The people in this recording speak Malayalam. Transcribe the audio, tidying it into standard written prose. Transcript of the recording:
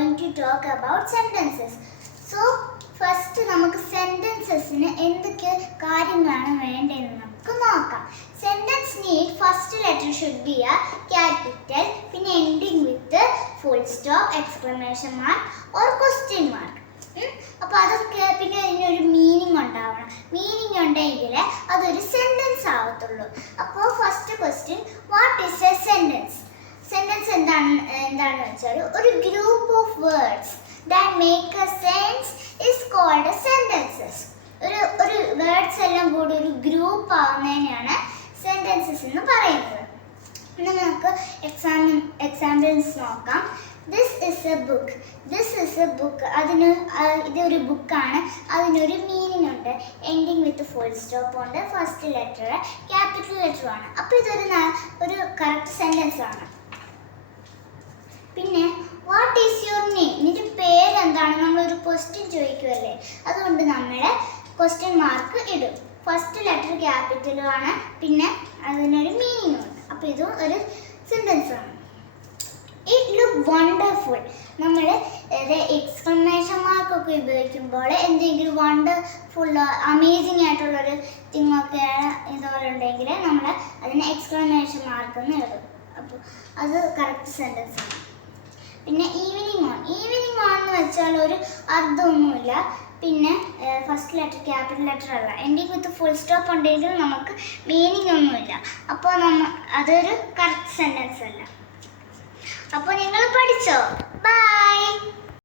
going to talk about sentences. So, first നമുക്ക് sentencesന് എന്തൊക്കെ കാര്യങ്ങളാണ് വേണ്ടതെന്ന് നമുക്ക് നോക്കാം. Sentence need first letter should be a capital, പിന്നെ ending with full stop, exclamation mark or question mark. അപ്പോൾ അതൊക്കെ പിന്നെ അതിനൊരു മീനിങ് ഉണ്ടാവണം. മീനിങ് ഉണ്ടെങ്കിൽ അതൊരു സെന്റൻസ് ആവത്തുള്ളൂ. അപ്പോൾ first question, what is a sentence? Sentence എന്താണെന്ന് വെച്ചാൽ ഒരു group of words that make a sense is called a sentences. ഒരു വേർഡ്സ് എല്ലാം കൂടി ഒരു ഗ്രൂപ്പ് ആവുന്നതിനാണ് സെന്റൻസസ് എന്ന് പറയുന്നത്. നമുക്ക് എക്സാമ്പിൾസ് നോക്കാം. This is A book. This is A book. ഇതൊരു ബുക്കാണ്. അതിനൊരു മീനിങ് ഉണ്ട്. എൻഡിങ് വിത്ത് ഫുൾ സ്റ്റോപ്പ് ഉണ്ട്. ഫസ്റ്റ് ലെറ്റർ ക്യാപിറ്റൽ ലെറ്റർ ആണ്. അപ്പോൾ ഇതൊരു കറക്റ്റ് സെൻറ്റൻസ് ആണ്. പിന്നെ വാട്ട് ഈസ് യുവർ നെയിം? നിന്റെ പേര് എന്താണ്? നമ്മളൊരു ക്വസ്റ്റ്യൻ ചോദിക്കുമല്ലേ, അതുകൊണ്ട് നമ്മൾ ക്വസ്റ്റ്യൻ മാർക്ക് ഇടും. ഫസ്റ്റ് ലെറ്റർ ക്യാപിറ്റലും ആണ്, പിന്നെ അതിനൊരു മീനിങ് ഉണ്ട്. അപ്പോൾ ഇതും ഒരു സെൻറ്റൻസ് ആണ്. It look wonderful. നമ്മൾ എക്സ്ക്ലമേഷൻ മാർക്കൊക്കെ ഉപയോഗിക്കുമ്പോൾ എന്തെങ്കിലും വണ്ടർഫുൾ അമേസിങ് ആയിട്ടുള്ളൊരു തിങ്ങൊക്കെ ഇതുപോലെ ഉണ്ടെങ്കിൽ നമ്മൾ അതിന് എക്സ്ക്ലമേഷൻ മാർക്ക് എന്ന് എഴുതും. അപ്പോൾ അത് കറക്റ്റ് സെൻറ്റൻസ് ആണ്. പിന്നെ ഈവനിങ് ഓൺ. ഈവനിങ് ഓൺ എന്ന് വെച്ചാൽ ഒരു അർത്ഥമൊന്നുമില്ല. പിന്നെ ഫസ്റ്റ് ലെറ്റർ ക്യാപിറ്റൽ ലെറ്റർ അല്ല. എൻഡിങ് വിത്ത് ഫുൾ സ്റ്റോപ്പ് ഉണ്ടെങ്കിൽ നമുക്ക് മീനിങ് ഒന്നുമില്ല. അപ്പോൾ അതൊരു കറക്റ്റ് സെൻറ്റൻസ് അല്ല. അപ്പോൾ നിങ്ങൾ പഠിച്ചോ? ബൈ.